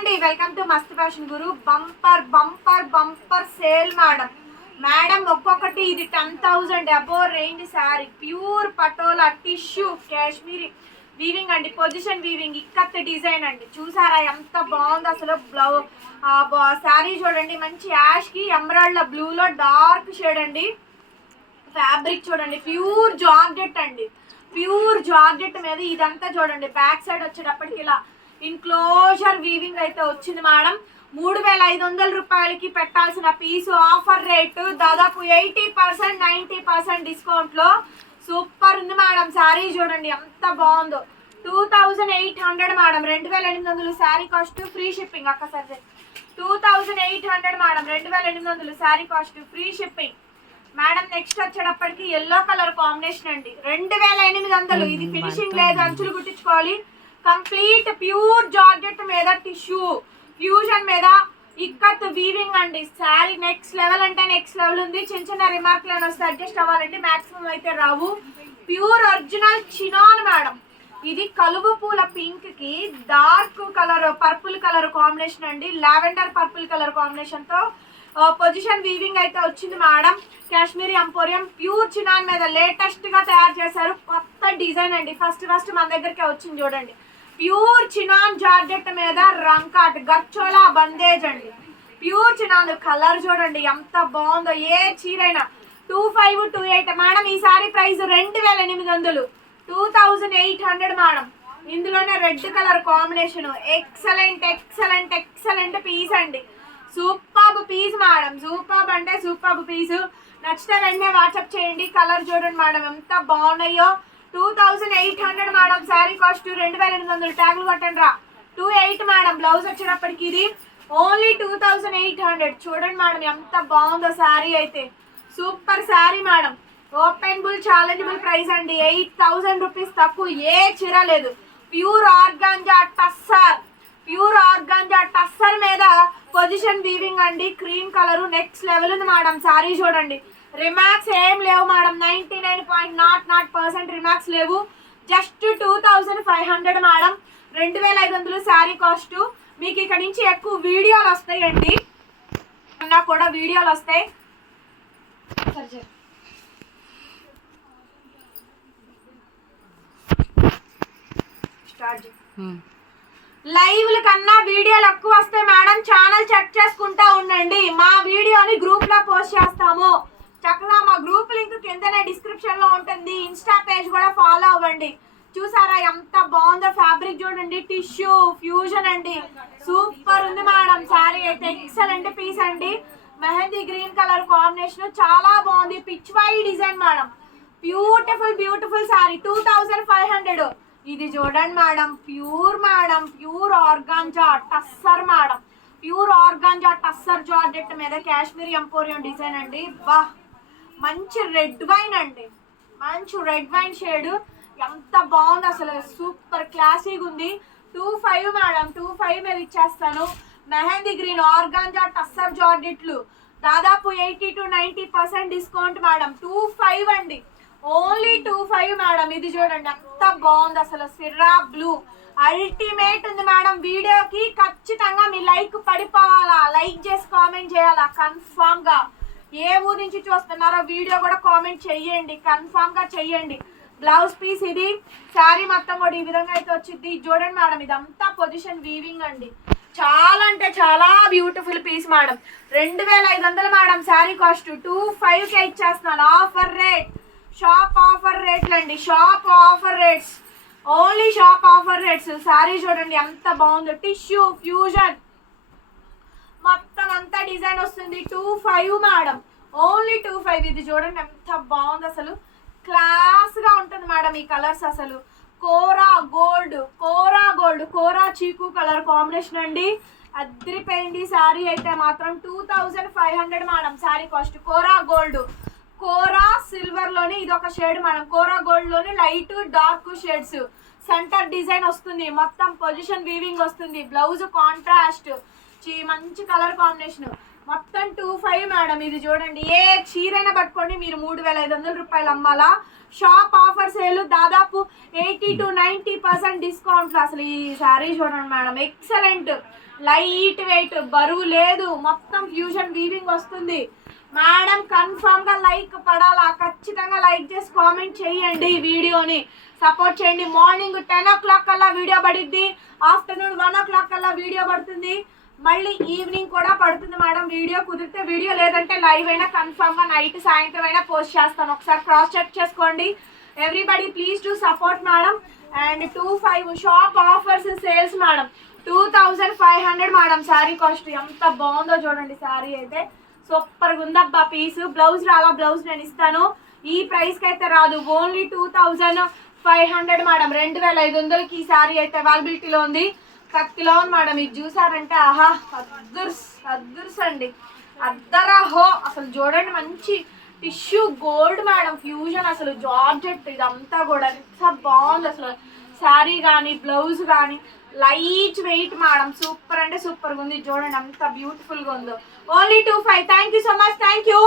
అండి welcome to Mast fashion Guru. Bumper bumper bumper sale madam ఒక్కొక్కటి ఇది 10,000 above range sari. Pure patola tissue Kashmiri weaving అండి, position weaving ikat design అండి. చూసారా ఎంత బాగుంది అసలు. శారీ చూడండి, మంచి యాష్ కి ఎమరాల్డ్ బ్లూ లో డార్క్ షేడ్ అండి. ఫ్యాబ్రిక్ చూడండి, ప్యూర్ జార్జెట్ అండి. ప్యూర్ జార్జెట్ మీద ఇదంతా చూడండి. బ్యాక్ సైడ్ వచ్చేటప్పటికి ఇలా ఇన్క్లోజర్ వీవింగ్ అయితే వచ్చింది మేడం. 3,500 రూపాయలకి పెట్టాల్సిన పీసు ఆఫర్ రేటు దాదాపు 80% 90% డిస్కౌంట్ లో సూపర్ ఉంది మేడం. శారీ చూడండి ఎంత బాగుందో. 2,800 madam, 2,800 sari cost free shipping. అక్కసారి 2,800 madam, 2,800 sari cost free shipping madam. Next వచ్చేటప్పటికి ఎల్లో కలర్ కాంబినేషన్ అండి, 2,800. ఇది ఫినిషింగ్ లేదు, అంచులు కుట్టించుకోవాలి. కంప్లీట్ ప్యూర్ జార్జెట్ మీద టిష్యూ ఫ్యూజన్ మీద ఇక్కత్ వీవింగ్ అండి. శారీ నెక్స్ట్ లెవెల్ అంటే నెక్స్ట్ లెవెల్ ఉంది. చిన్న చిన్న రిమార్క్లు అని వస్తే అడ్జస్ట్ అవ్వాలండి, మాక్సిమం అయితే రావు. Pure original chinon madam. ఇది కలుగు పూల పింక్ కి dark colour purple colour combination అండి. లావెండర్ పర్పుల్ కలర్ కాంబినేషన్ తో పొజిషన్ వీవింగ్ అయితే వచ్చింది madam. Kashmiri emporium pure chinon మీద లేటెస్ట్ గా తయారు చేశారు. కొత్త డిజైన్ అండి, ఫస్ట్ మన దగ్గరకే వచ్చింది చూడండి. ప్యూర్ చినాన్ జార్జెట్ మీద రంకాట్ గచ్చోలా బందేజ్ అండి. ప్యూర్ చినాన్ కలర్ చూడండి ఎంత బాగుందో. ఏ చీరైనా 2528 మేడం. ఈ సారీ ప్రైస్ 2,800, 2,800 మేడం. ఇందులోనే red colour combination excellent excellent excellent piece అండి. సూపర్ పీస్ మేడం, సూపర్ అంటే సూపర్ పీస్. నచ్చితే వెంటనే వాట్సాప్ చేయండి. కలర్ చూడండి మేడం ఎంత బాగున్నాయో. 2,800 మేడం శారీ కాస్ట్. 2,800 ట్యాగులు కొట్టండి రా. 28 మేడం. బ్లౌజ్ వచ్చేటప్పటికి ఇది ఓన్లీ 2,800. చూడండి మేడం ఎంత బాగుందో శారీ అయితే. Super sari madam. Open bull challengeable price అండి. 8,000 రూపీస్ తక్కువ ఏ చీర లేదు. Pure organza tussar, pure organza tussar మీద పొజిషన్ వీవింగ్ అండి. క్రీమ్ కలర్ నెక్స్ట్ లెవెల్ ఉంది మేడం. శారీ చూడండి, రిమాక్స్ ఏం లేవు మేడం. 99.00% రిమాక్స్ లేవు. Just 2,500 madam, 2,500 sari cost. మీకు ఇక్కడ నుంచి ఎక్కువ వీడియోలు వస్తాయండి, అన్నా కూడా వీడియోలు వస్తాయి. లైవ్ల కన్నా వీడియోలు ఎక్కువ వస్తాయి మేడం. ఛానల్ చెక్ చేసుకుంటా ఉండండి. మా వీడియోని గ్రూప్ లో పోస్ట్ చేస్తాము. చక్కగా మా గ్రూప్ లింక్ కిందనే డిస్క్రిప్షన్ లో ఉంటుంది. ఇన్స్టా పేజ్ కూడా ఫాలో అవ్వండి. చూసారా ఎంత బాగుందో. ఫ్యాబ్రిక్ చూడండి, టిష్యూ ఫ్యూజన్ అండి. సూపర్ ఉంది మేడం. శారీ అయితే ఎక్సలెంట్ పీస్ అండి. మెహందీ గ్రీన్ కలర్ కాంబినేషన్ చాలా బాగుంది. పిచ్ వై design madam. Beautiful beautiful sari. 2,500. ఇది చూడండి madam, pure madam, pure organza tussar madam. Pure organza tussar georgette మీద కాశ్మీరీ ఎంపోరియం డిజైన్ అండి. బా మంచి రెడ్ వైన్ అండి, మంచి రెడ్ వైన్ షేడ్. ఎంత బాగుంది అసలు, సూపర్ క్లాసీగా ఉంది. 2,500 మేడం, 2,500 మీద ఇచ్చేస్తాను. మెహందీ గ్రీన్ ఆర్గాంజా టస్సర్ జార్జెట్లు దాదాపు 80 to 90% డిస్కౌంట్ మేడం. 2,500 అండి, ఓన్లీ 2,500 మేడం. ఇది చూడండి ఎంత బాగుంది అసలు. సిర్రా బ్లూ అల్టిమేట్ ఉంది మేడం. వీడియోకి ఖచ్చితంగా మీ లైక్ పడిపోవాలా, లైక్ చేసి కామెంట్ చేయాలా కన్ఫామ్ గా. ఏ ఊరు నుంచి చూస్తున్నారో వీడియో కూడా కామెంట్ చెయ్యండి, కన్ఫామ్ గా చెయ్యండి. బ్లౌజ్ పీస్ ఇది. శారీ మొత్తం కూడా ఈ విధంగా అయితే వచ్చింది. చూడండి మేడం, ఇదంతా పొజిషన్ వీవింగ్ అండి. చాలా అంటే చాలా beautiful piece madam. 2,500 madam sari cost. 2,500 ఇచ్చేస్తున్నాను. ఆఫర్ రేట్, షాప్ ఆఫర్ రేట్లు అండి. Shop offer rates, only shop offer rates. Sari చూడండి ఎంత బాగుందో. టిష్యూ ఫ్యూజన్ మొత్తం అంతా డిజైన్ వస్తుంది. 2,500 మేడం, ఓన్లీ 2,500. ఇది చూడండి ఎంత బాగుంది అసలు. క్లాస్ గా ఉంటుంది మేడం ఈ కలర్స్ అసలు. కోరా గోల్డ్, కోరా గోల్డ్, కోరా చీకు కలర్ కాంబినేషన్ అండి. అద్రిపోయింది శారీ అయితే మాత్రం. 2,500 మేడం శారీ కాస్ట్. కోరా గోల్డ్, కోరా సిల్వర్ లోని ఇది ఒక షేడ్ మేడం. కోరా గోల్డ్ లోని light dark shades. Centre design వస్తుంది. మొత్తం పొజిషన్ వీవింగ్ వస్తుంది. బ్లౌజ్ కాంట్రాస్ట్ మంచి కలర్ కాంబినేషన్. మొత్తం 25 మేడం. ఇది చూడండి, ఏ చీరైనా పట్టుకోండి మీరు 3500 రూపాయలు అమ్మాలా. షాప్ ఆఫర్ సేల్ దాదాపు 80 to 90% డిస్కౌంట్లు. అసలు ఈ శారీ చూడండి మేడం, ఎక్సలెంట్, లైట్ వెయిట్, బరువు లేదు, మొత్తం ఫ్యూజన్ వీవింగ్ వస్తుంది మేడం. కన్ఫామ్ గా లైక్ పడాలా, ఖచ్చితంగా లైక్ చేసి కామెంట్ చేయండి, వీడియోని సపోర్ట్ చేయండి. మార్నింగ్ 10 o'clock కల్లా వీడియో పడిద్ది, ఆఫ్టర్నూన్ 1 o'clock కల్లా వీడియో పడుతుంది, మళ్ళీ ఈవినింగ్ కూడా పడుతుంది మేడం. వీడియో కుదిరితే వీడియో, లేదంటే లైవ్ అయినా కన్ఫామ్ గా నైట్ సాయంత్రం అయినా పోస్ట్ చేస్తాను, ఒకసారి క్రాస్ చెక్ చేసుకోండి. Everybody please to support madam. And 25 shop offers sales madam, 2500 madam sari cost. ఎంత బాగుందో చూడండి శారీ అయితే, సూపర్గా ఉందబ్బా పీస్. బ్లౌజ్ రాలా, బ్లౌజ్ నేను ఇస్తాను. ఈ ప్రైస్కి అయితే రాదు, ఓన్లీ 2500 మేడం. 2500కి ఈ శారీ అయితే అవైలబిలిటీలో ఉంది. కత్తిలో ఉంది మేడం. ఇది చూసారంటే ఆహా అద్దర్స్ అండి, అద్దరా హో. అసలు చూడండి, మంచి టిష్యూ గోల్డ్ మేడం, ఫ్యూజన్, అసలు జార్జెట్ ఇదంతా కూడా ఎంత బాగుంది అసలు. శారీ కానీ బ్లౌజ్ కానీ లైట్ వెయిట్ మేడం, సూపర్ అంటే సూపర్గా ఉంది. చూడండి ఎంత బ్యూటిఫుల్గా ఉందో. Only 25. Thank you so much, thank you.